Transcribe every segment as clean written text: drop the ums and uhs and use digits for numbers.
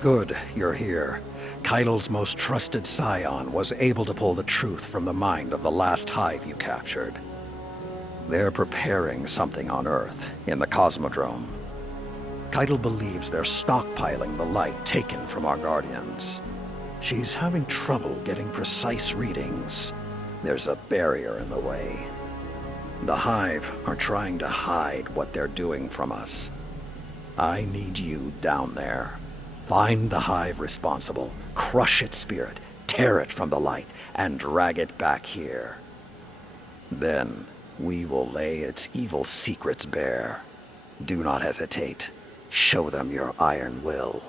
Good, you're here. Keidel's most trusted scion was able to pull the truth from the mind of the last hive you captured. They're preparing something on Earth, in the Cosmodrome. Keidel believes they're stockpiling the light taken from our Guardians. She's having trouble getting precise readings. There's a barrier in the way. The Hive are trying to hide what they're doing from us. I need you down there. Find the Hive responsible, crush its spirit, tear it from the light, and drag it back here. Then, we will lay its evil secrets bare. Do not hesitate. Show them your iron will.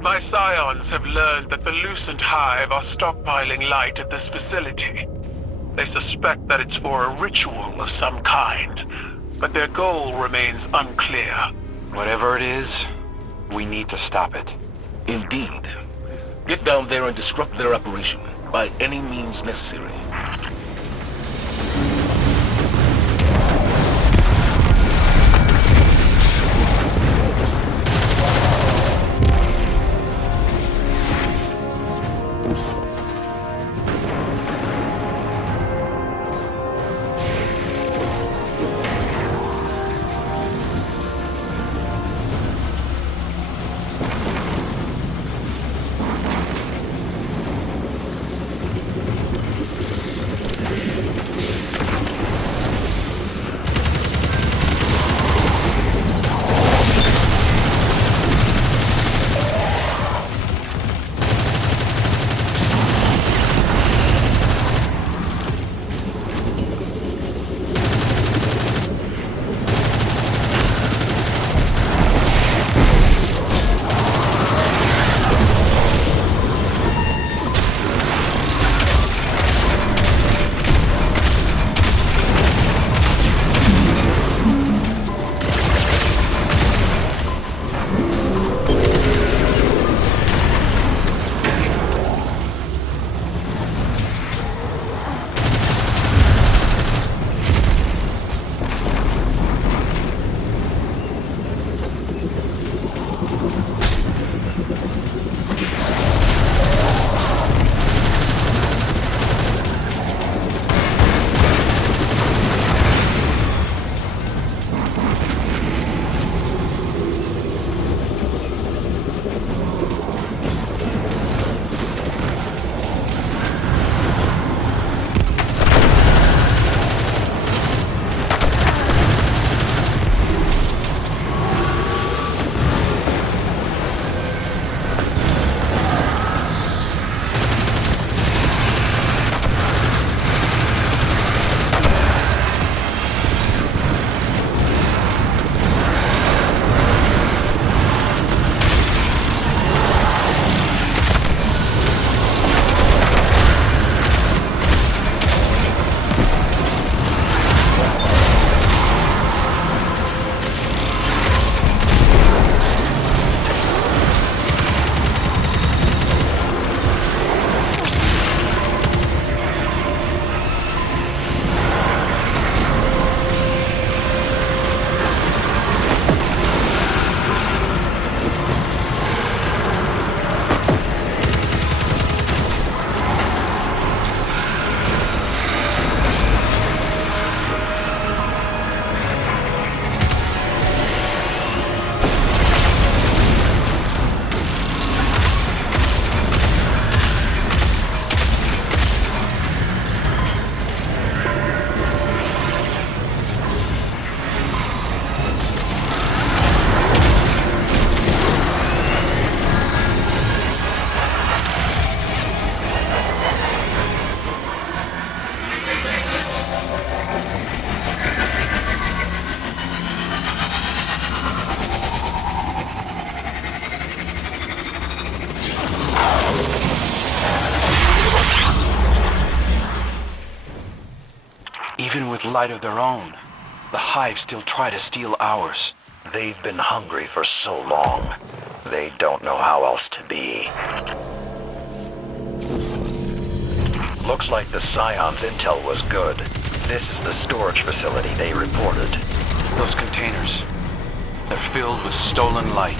My scions have learned that the Lucent Hive are stockpiling light at this facility. They suspect that it's for a ritual of some kind, but their goal remains unclear. Whatever it is, we need to stop it. Indeed. Get down there and disrupt their operation, by any means necessary. Even with light of their own, the Hive still try to steal ours. They've been hungry for so long. They don't know how else to be. Looks like the Scion's intel was good. This is the storage facility they reported. Those containers, they're filled with stolen light.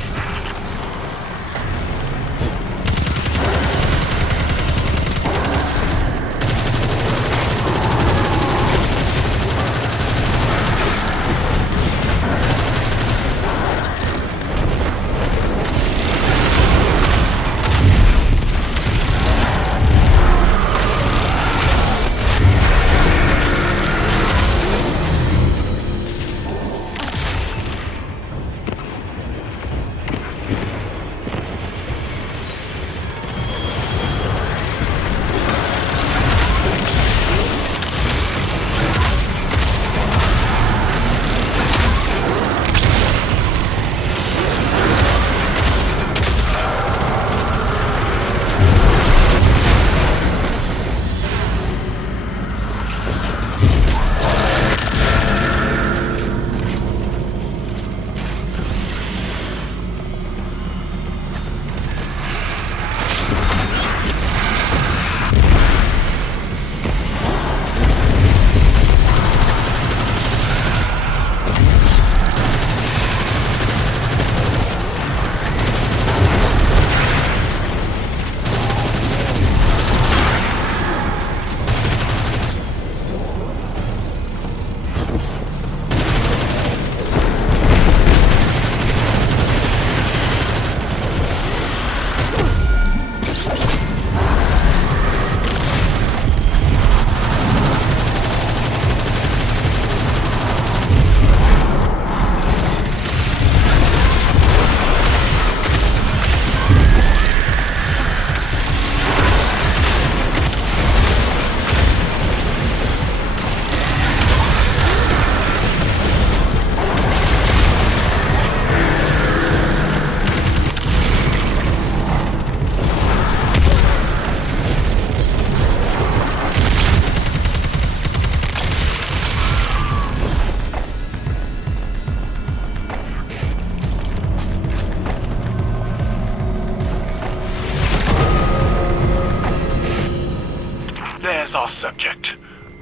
There's our subject.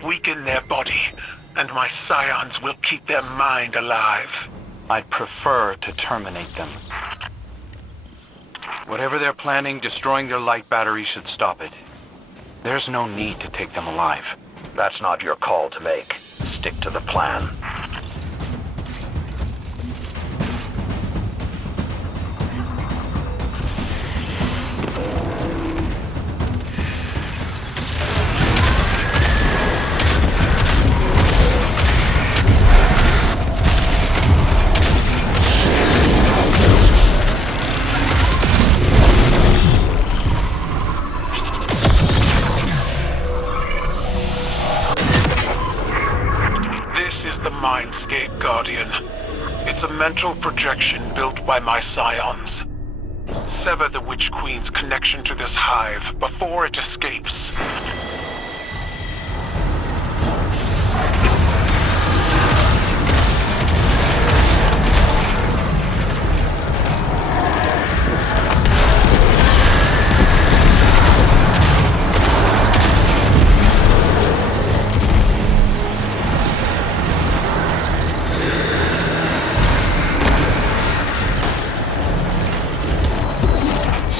Weaken their body, and my Scions will keep their mind alive. I'd prefer to terminate them. Whatever they're planning, destroying their light battery should stop it. There's no need to take them alive. That's not your call to make. Stick to the plan. This is the Mindscape Guardian. It's a mental projection built by my Scions. Sever the Witch Queen's connection to this hive before it escapes.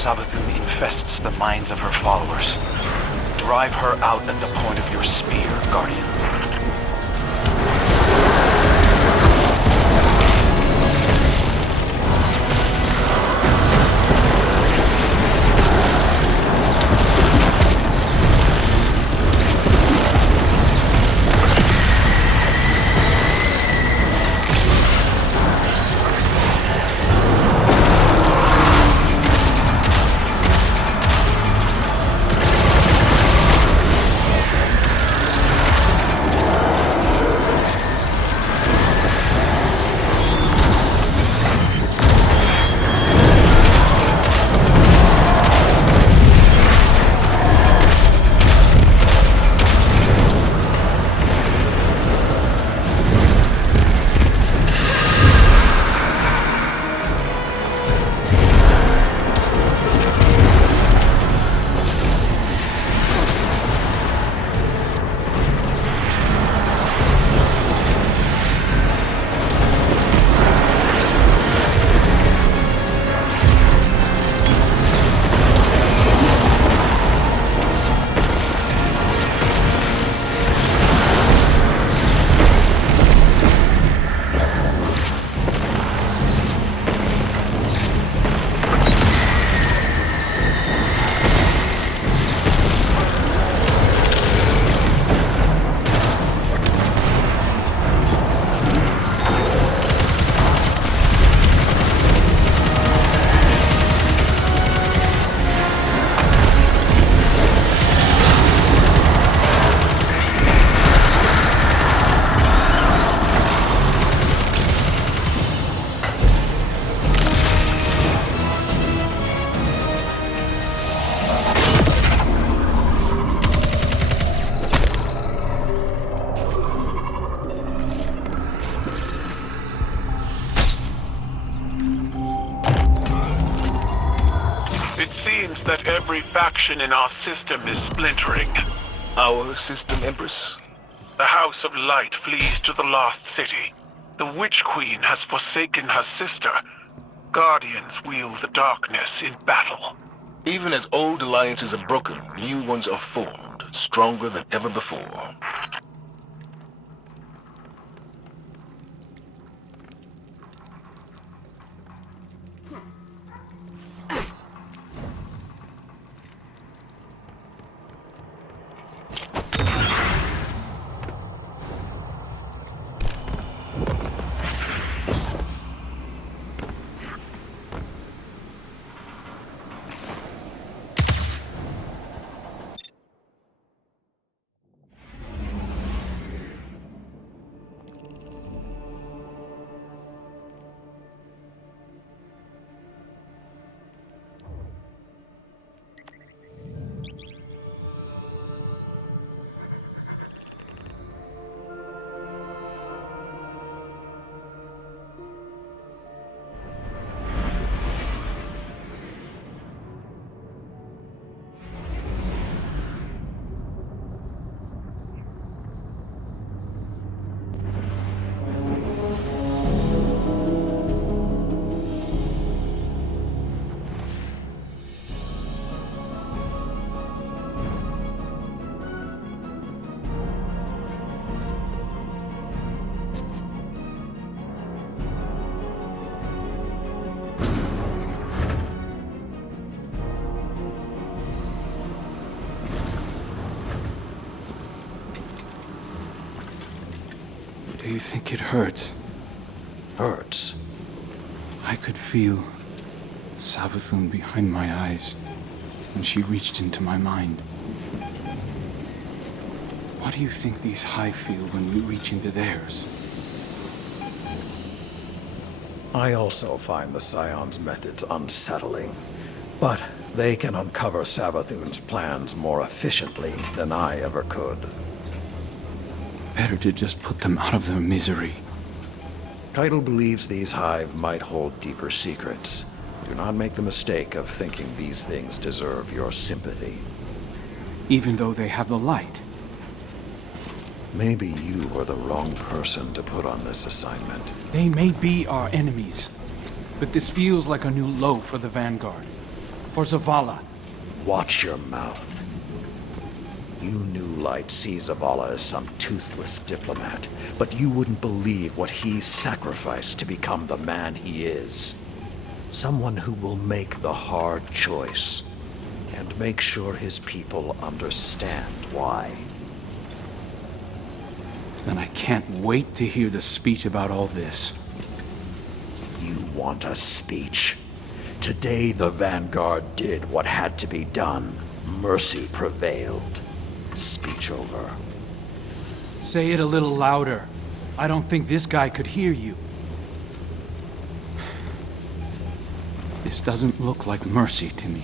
Savathun infests the minds of her followers. Drive her out at the point of your spear, Guardian. seems that every faction in our system is splintering. Our system, Empress? The House of Light flees to the Lost City. The Witch Queen has forsaken her sister. Guardians wield the darkness in battle. Even as old alliances are broken, new ones are formed, stronger than ever before. Do you think it hurts? Hurts? I could feel Savathun behind my eyes when she reached into my mind. What do you think these Hive feel when we reach into theirs? I also find the Scion's methods unsettling, but they can uncover Savathun's plans more efficiently than I ever could. Better to just put them out of their misery. Keitel believes these Hive might hold deeper secrets. Do not make the mistake of thinking these things deserve your sympathy. Even though they have the light. Maybe you were the wrong person to put on this assignment. They may be our enemies, but this feels like a new low for the Vanguard. For Zavala. Watch your mouth. You New Light see Zavala as some toothless diplomat, but you wouldn't believe what he sacrificed to become the man he is. Someone who will make the hard choice, and make sure his people understand why. Then I can't wait to hear the speech about all this. You want a speech? Today the Vanguard did what had to be done. Mercy prevailed. Speech over. Say it a little louder. I don't think this guy could hear you. This doesn't look like mercy to me.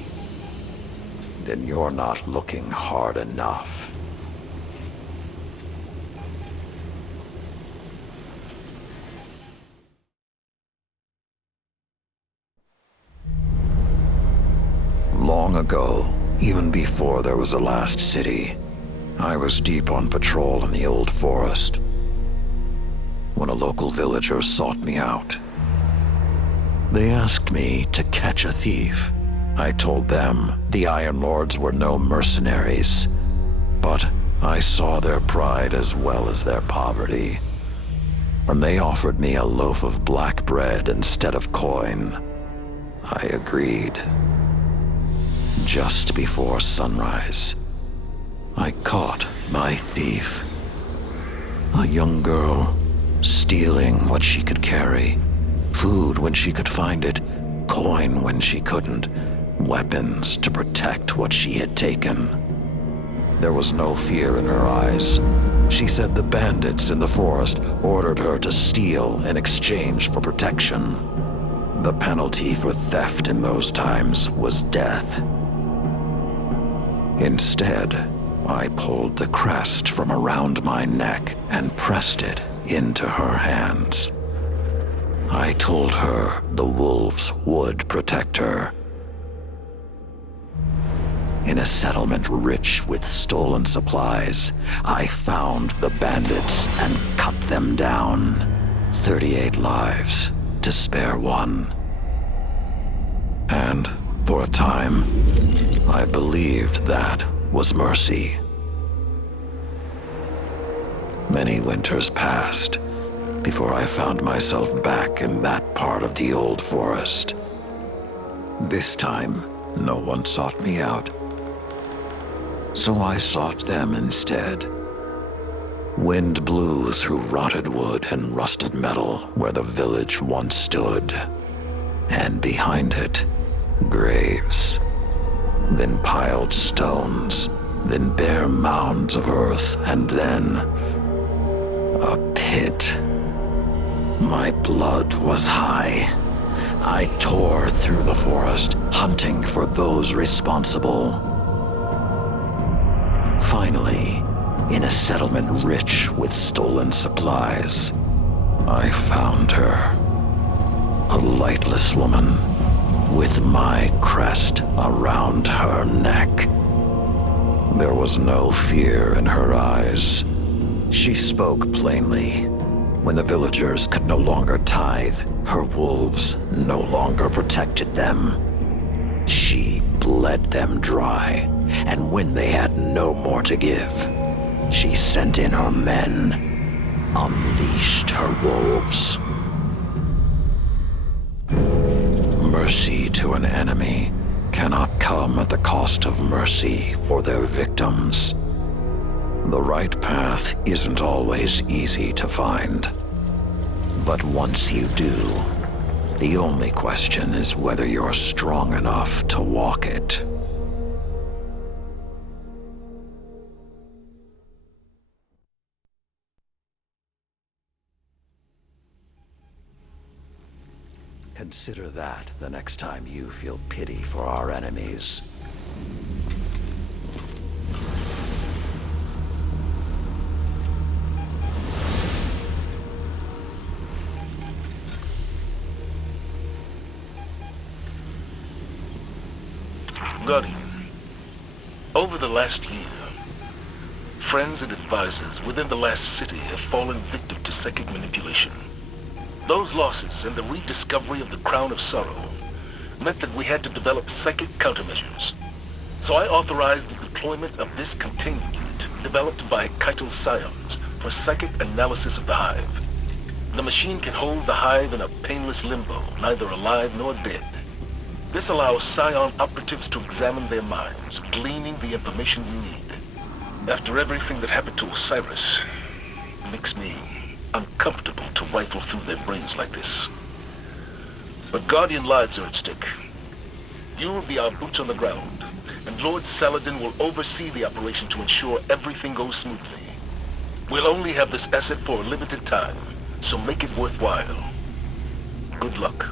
Then you're not looking hard enough. Long ago, even before there was a last city, I was deep on patrol in the old forest when a local villager sought me out. They asked me to catch a thief. I told them the Iron Lords were no mercenaries, but I saw their pride as well as their poverty. When they offered me a loaf of black bread instead of coin, I agreed. Just before sunrise, I caught my thief. A young girl, stealing what she could carry. Food when she could find it, coin when she couldn't, weapons to protect what she had taken. There was no fear in her eyes. She said the bandits in the forest ordered her to steal in exchange for protection. The penalty for theft in those times was death. Instead, I pulled the crest from around my neck and pressed it into her hands. I told her the wolves would protect her. In a settlement rich with stolen supplies, I found the bandits and cut them down. 38 lives to spare one. And for a time, I believed that was mercy. Many winters passed before I found myself back in that part of the old forest. This time, no one sought me out. So I sought them instead. Wind blew through rotted wood and rusted metal where the village once stood. And behind it, graves. Then piled stones, then bare mounds of earth, and then a pit. My blood was high. I tore through the forest, hunting for those responsible. Finally, in a settlement rich with stolen supplies, I found her. A lightless woman with my crest around her neck. There was no fear in her eyes. She spoke plainly. When the villagers could no longer tithe, her wolves no longer protected them. She bled them dry, and when they had no more to give, she sent in her men, unleashed her wolves. Mercy to an enemy cannot come at the cost of mercy for their victims. The right path isn't always easy to find. But once you do, the only question is whether you're strong enough to walk it. Consider that the next time you feel pity for our enemies. Guardian, over the last year, friends and advisors within the last city have fallen victim to psychic manipulation. Those losses and the rediscovery of the Crown of Sorrow meant that we had to develop psychic countermeasures. So I authorized the deployment of this containment unit developed by Keitel Scions for psychic analysis of the Hive. The machine can hold the Hive in a painless limbo, neither alive nor dead. This allows Scion operatives to examine their minds, gleaning the information we need. After everything that happened to Osiris, it makes me uncomfortable to rifle through their brains like this. But Guardian lives are at stake. You will be our boots on the ground, and Lord Saladin will oversee the operation to ensure everything goes smoothly. We'll only have this asset for a limited time, so make it worthwhile. Good luck.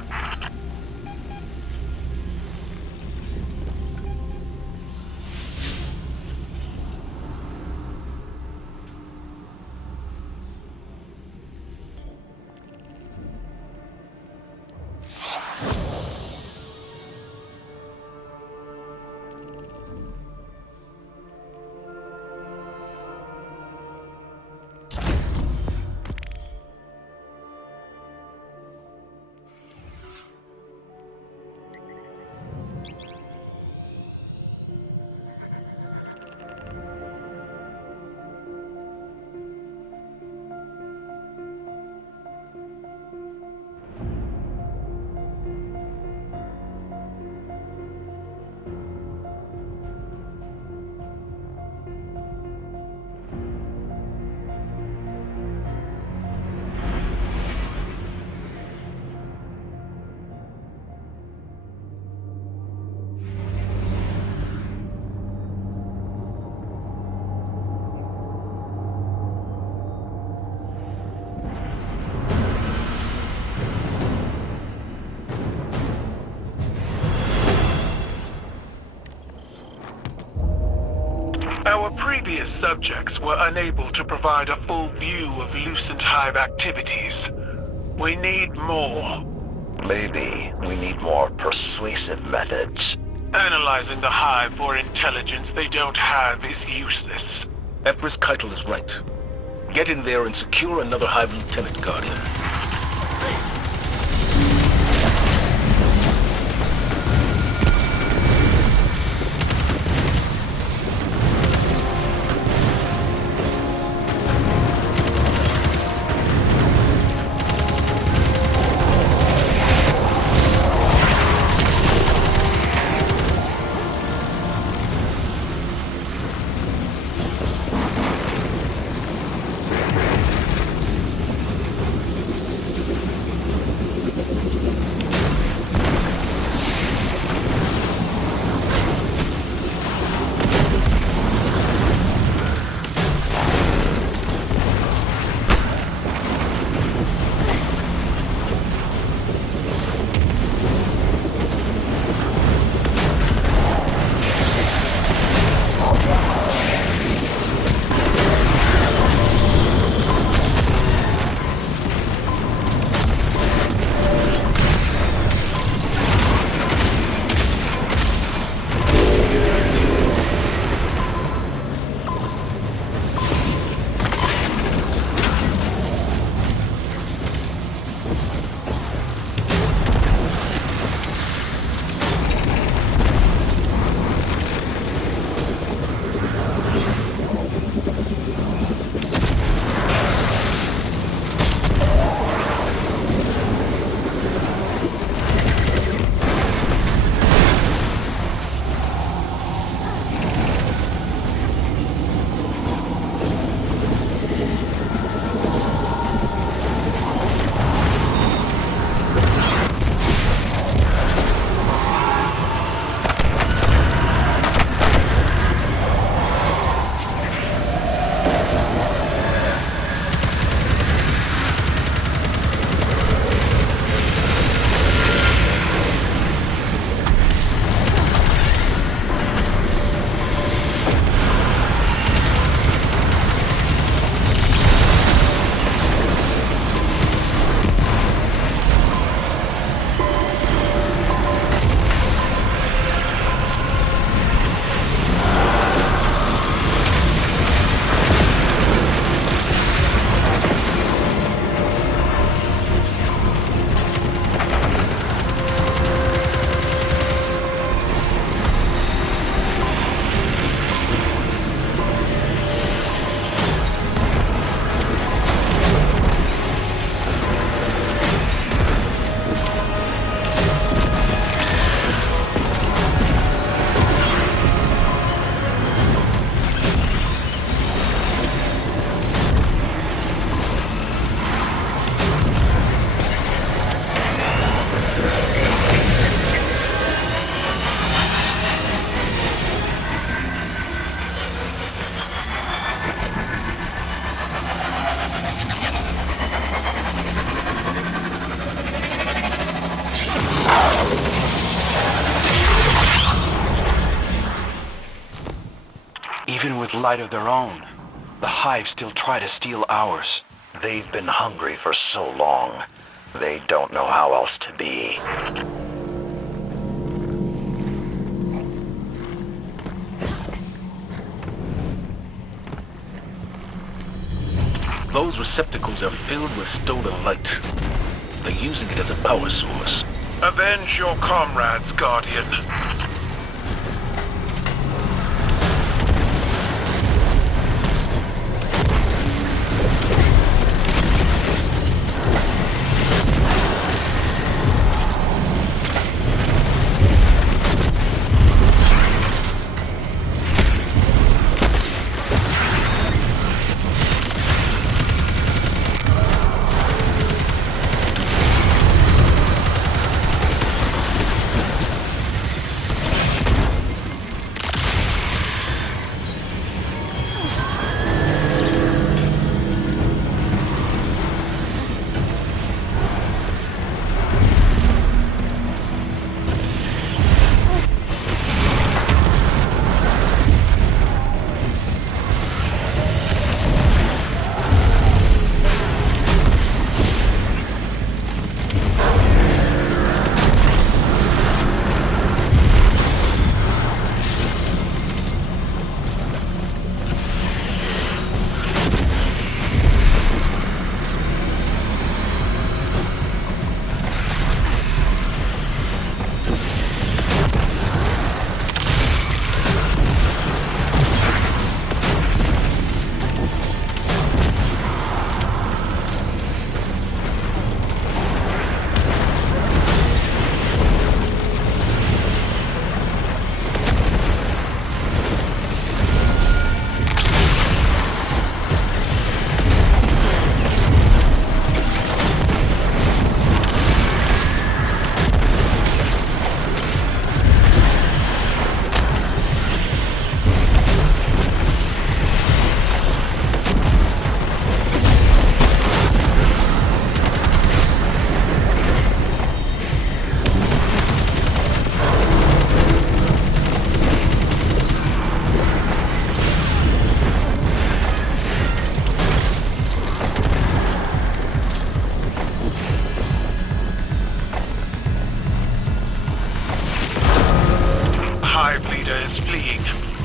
Our previous subjects were unable to provide a full view of Lucent Hive activities. We need more. Maybe we need more persuasive methods. Analyzing the Hive for intelligence they don't have is useless. Empress Keitel is right. Get in there and secure another Hive Lieutenant, Guardian. Even with light of their own, the Hive still try to steal ours. They've been hungry for so long. They don't know how else to be. Those receptacles are filled with stolen light. They're using it as a power source. Avenge your comrades, Guardian.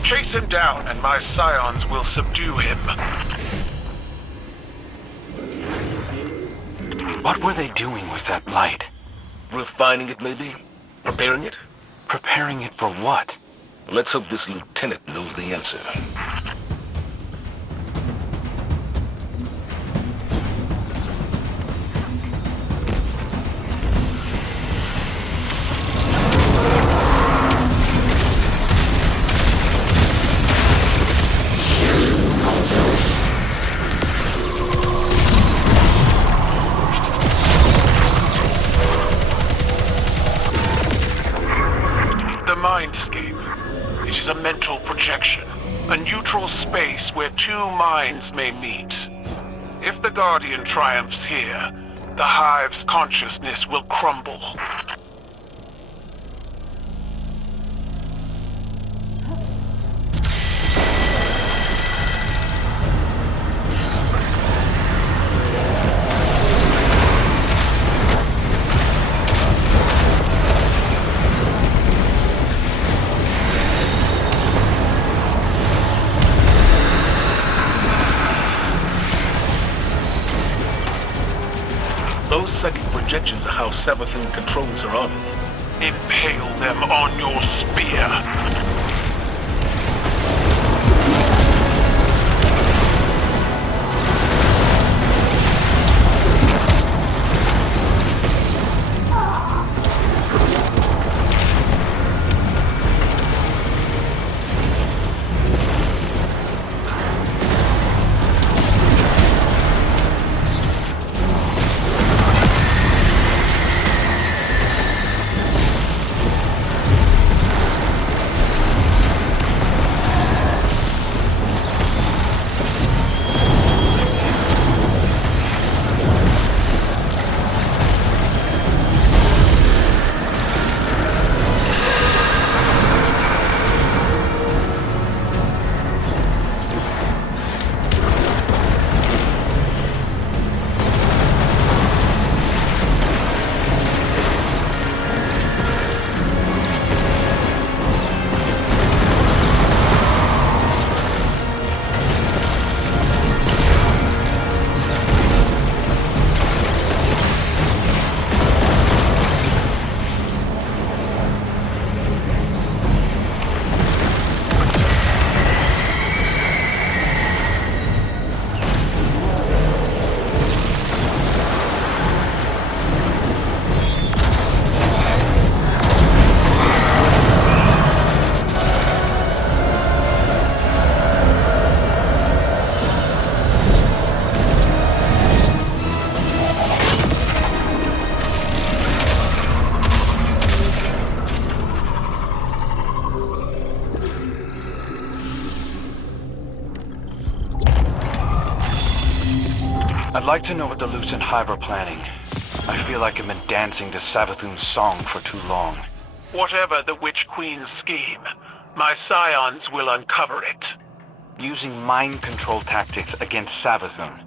Chase him down and my scions will subdue him. What were they doing with that light? Refining it, maybe? Preparing it? Preparing it for what? Let's hope this lieutenant knows the answer. Mindscape. It is a mental projection, a neutral space where two minds may meet. If the Guardian triumphs here, the Hive's consciousness will crumble. Those second projections are how Savathun controls her army. Impale them on your spear. I'd like to know what the Lucent Hive are planning. I feel like I've been dancing to Savathun's song for too long. Whatever the Witch Queen's scheme, my scions will uncover it. Using mind control tactics against Savathun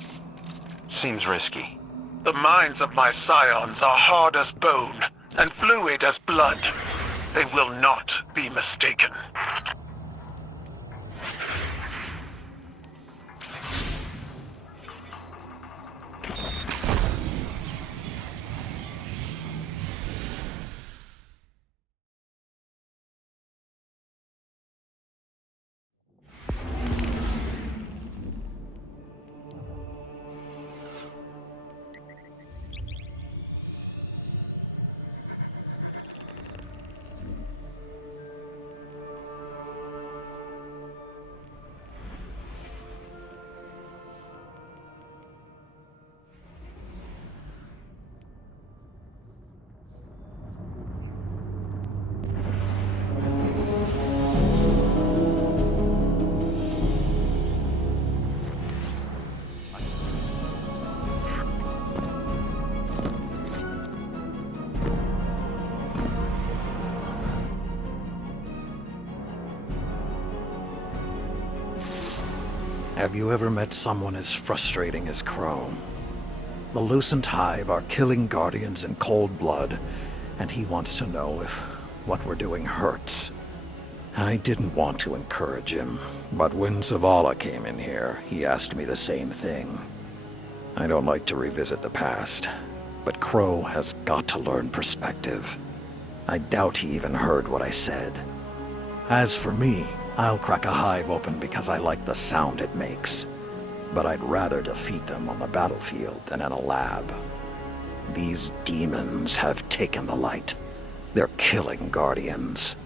seems risky. The minds of my scions are hard as bone and fluid as blood. They will not be mistaken. Have you ever met someone as frustrating as Chrome? The Lucent Hive are killing Guardians in cold blood, and he wants to know if what we're doing hurts. I didn't want to encourage him, but when Zavala came in here, he asked me the same thing. I don't like to revisit the past, but Crow has got to learn perspective. I doubt he even heard what I said. As for me, I'll crack a hive open because I like the sound it makes. But I'd rather defeat them on the battlefield than in a lab. These demons have taken the light. They're killing Guardians.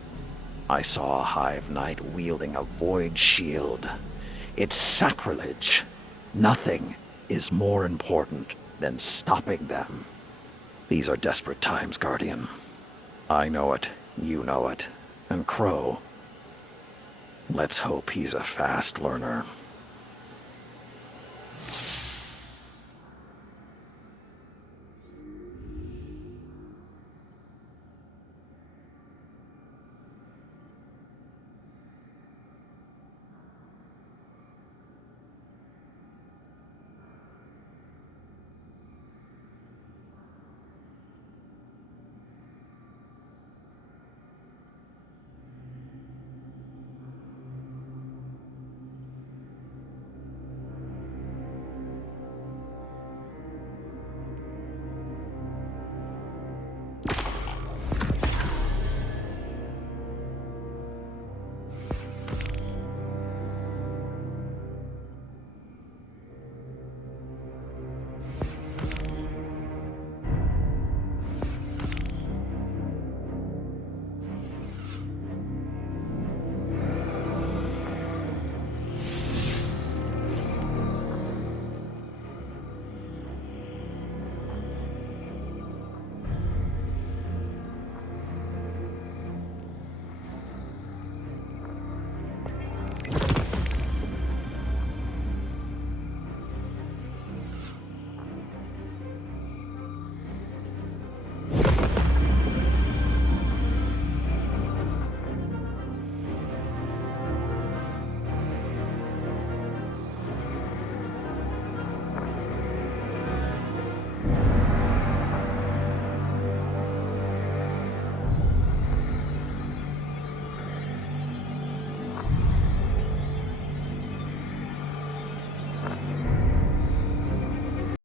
I saw a Hive Knight wielding a void shield. It's sacrilege. Nothing is more important than stopping them. These are desperate times, Guardian. I know it, you know it, and Crow. Let's hope he's a fast learner.